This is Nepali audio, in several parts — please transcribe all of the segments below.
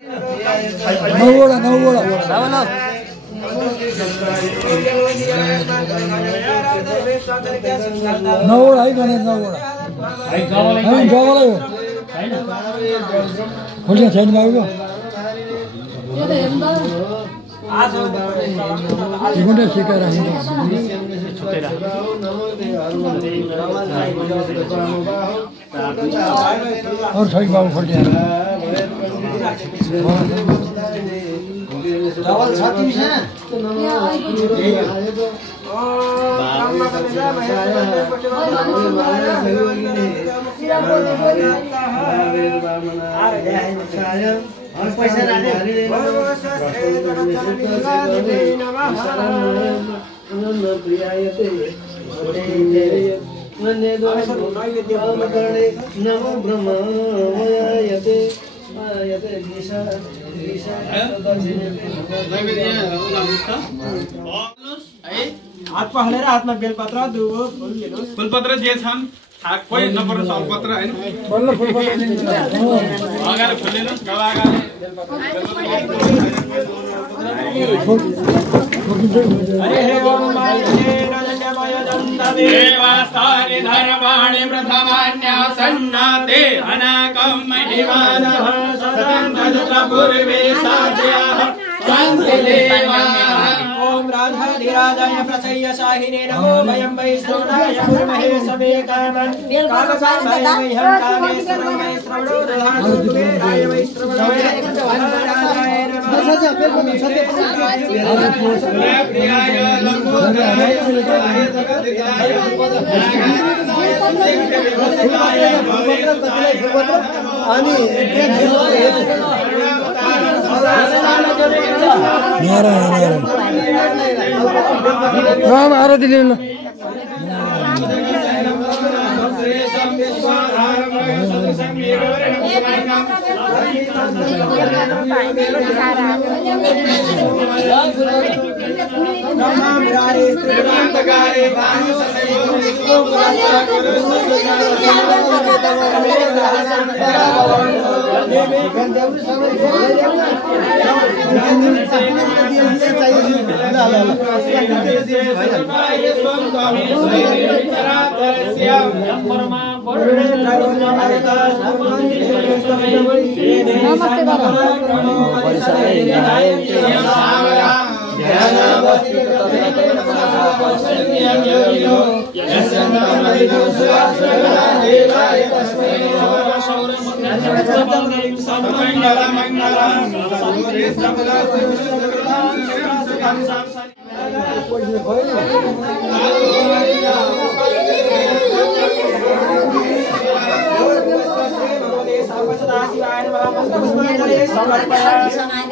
नौवटा है भने 9 जगलै हो खोलिया छैन बाबुको तिमीले सिकाएर अरू छैन बाबु खोलिया डबल छ तिमीसँग पैसा राख्ने नमो ब्रह्मयते हात पखालेर हातमा बेलपत्र फुलपत्र जे छन् कोही नपर्नु सलपत्र हैन अगाडि खोलेन देवास्तानि धर्माणि प्रथमान्यासन्नाते अनाकं महिमानः सदन्तपूर्वे साध्याः ओम राधाधिराजाय प्रसय्य शाहिने नमो वयं वै श्रवणाय कुर्महे समे कामं कामकामये हम कामे सर्वमय श्रवणो दधातु कुबेराय वै श्रवणाय राजाय नमः प्रियाय लंबोदराय राम आरती लिनु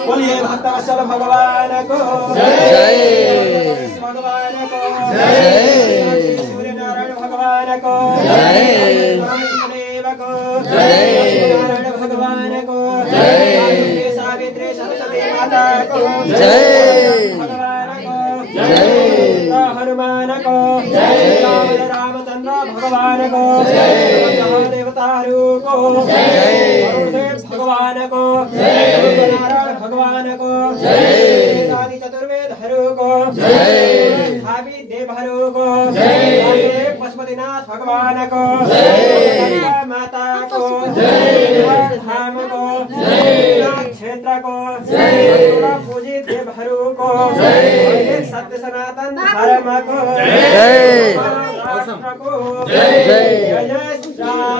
बोलिए भक्तवत्सल भगवान को जय भगवान को जय सूर्य नारायण भगवान को जय देव को जय नारायण भगवान को जय सावित्री सरस्वती माता को जय भगवान को जय हनुमान को जय रामचंद्र भगवान को जय देवतारू को जय भगवान को जय नारायण भगवान को जय आदि चतुर्वेद हरु को जय भावी देव हरु को जय पशुपतिनाथ भगवान को जय माता को जय धाम को जय क्षेत्र को जय पूजित देव हरु को जय सत्य सनातन धर्म को जय राष्ट्र को जय जय जय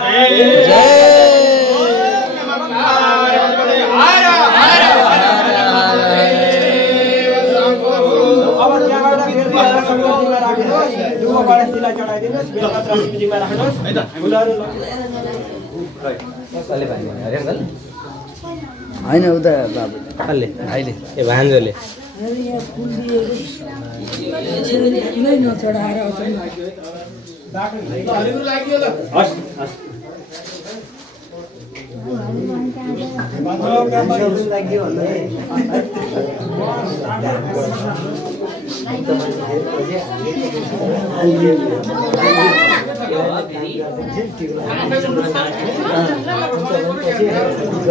हैन उता बाबु कसले अहिले ए भान्जोले नचढाएर Terima kasih.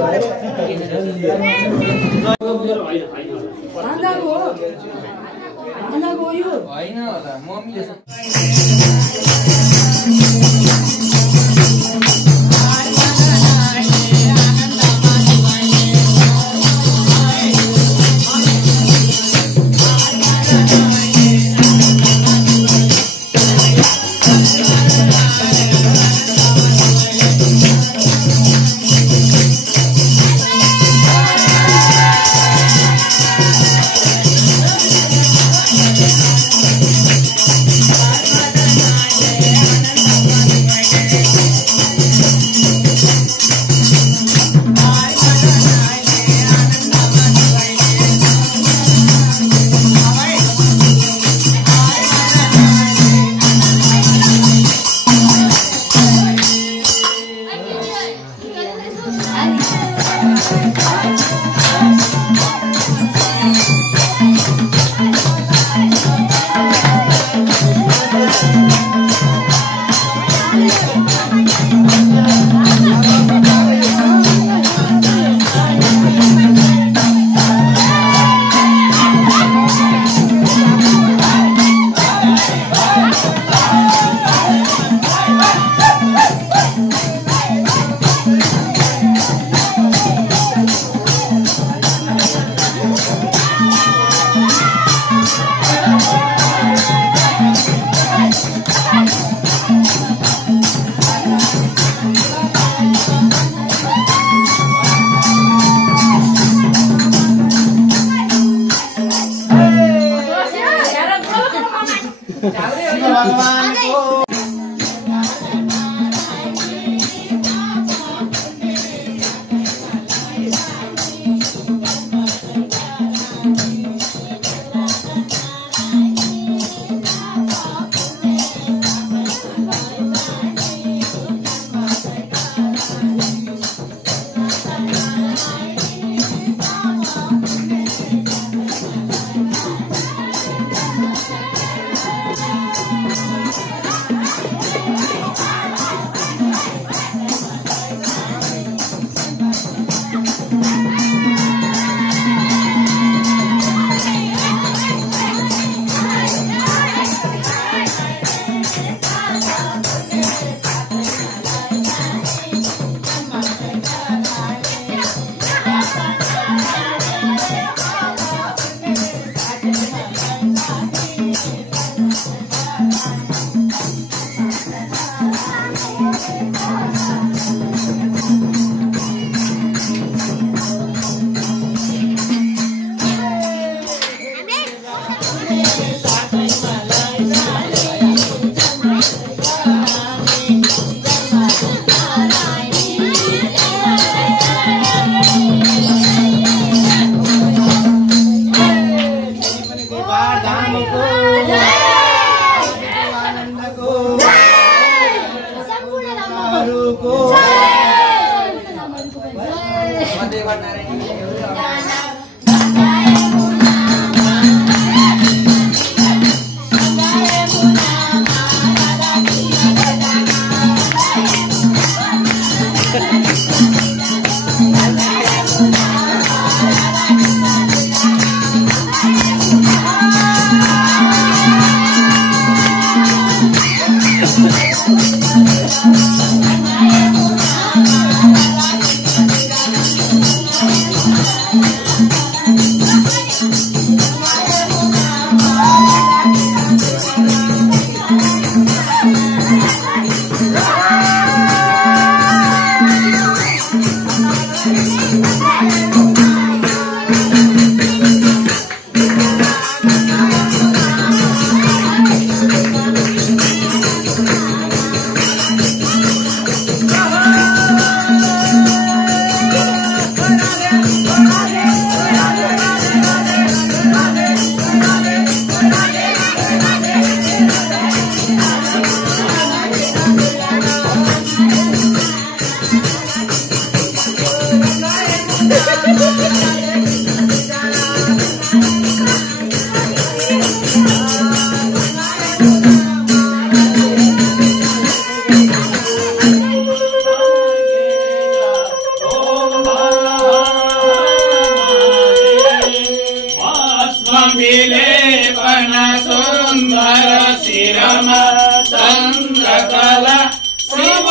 चन्द्रकला शिव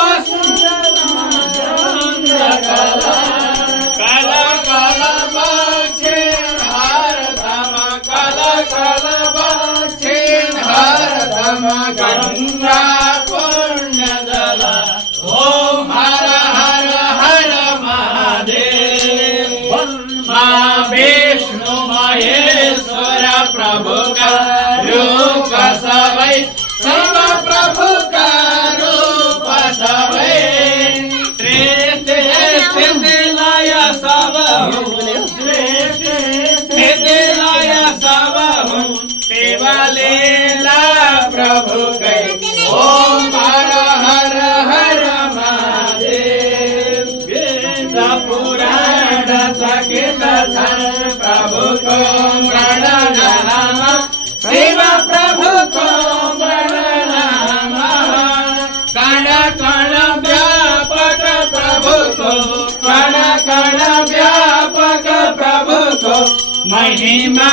चन्द्रकला कला कला बक्षे हर धम कला कला बक्षे हर धम गंगा पुण्य जल ओम हर हर हर महादेव माँ विष्णु महेश्वर प्रभु का रूप सबै शिव प्रभु का रूप सबै श्रेष्ठ स्थिति लय सब स्थिति लय सब शिव लीला प्रभु कै ओम हर हर हर महादेव पुराण सकित प्रभु को प्रणनाम शिव प्रभु को प्रणनाम कण कण व्यापक प्रभु को कण कण व्यापक प्रभु को महिमा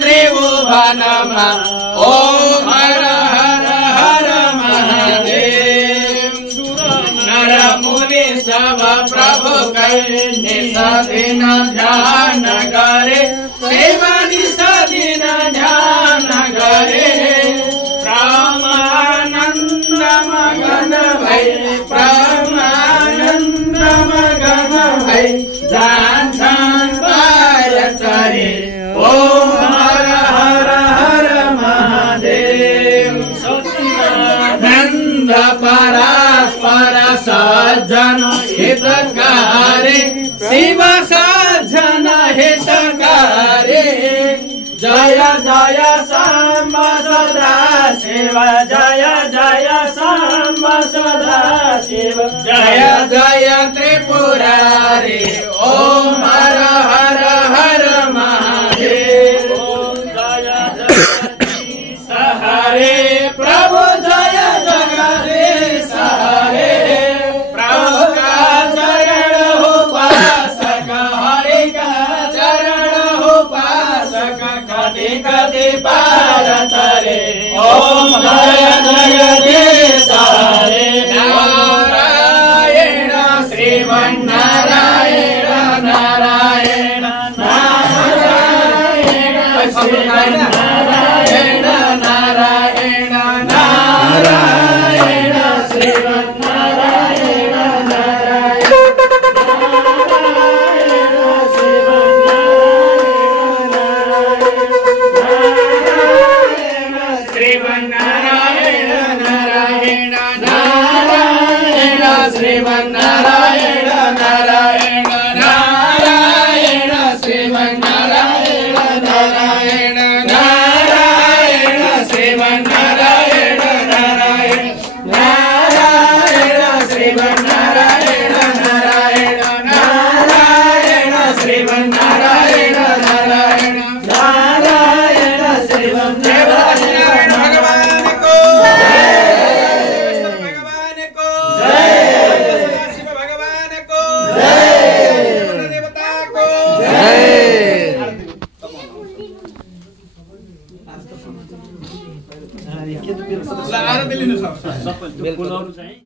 त्रिभुवन ओम हर हर हर महादेव नर मुनि सब प्रभु करने सदिन ध्यान करे शिव निसदिन ध्यान करे ब्रह्मानंद मगन भई ब्रह्मानंद मगन भई जान जान पार करे ओम हर हर हर महादेव नंद परास्पर सज्जन हितकारी शिव सज्जन हितकारी जय जय सांब सदा शिव जय जय सांब सदा शिव जय जय त्रिपुरारी ओम हर हर हर महादेव जय जय सहारे प्रभु जय जगदीश हरे प्रभु का चरण हो पासक हरि का चरण हो पासक कदि कदि पार तरे ओम जय जगदीश हरे नारायण श्रीमन्नारायण नारायण नारायण श्रीमन्नारायण नारायण नारायण श्रीमन्नारायण नारायण श्रीमन्नारायण नारायण नारायण श्रीमन्नारायण नारायण नारायण श्रीमन्नारायण नारायण नारायण श्रीमन्नारायण नारायण नारायण श्रीमन्नारायण नारायण नारायण श्रीमन्नारायण नारायण नारायण श्रीमन्नारायण भगवान को जय भगवान को जय शिव भगवान को जय देवता को जय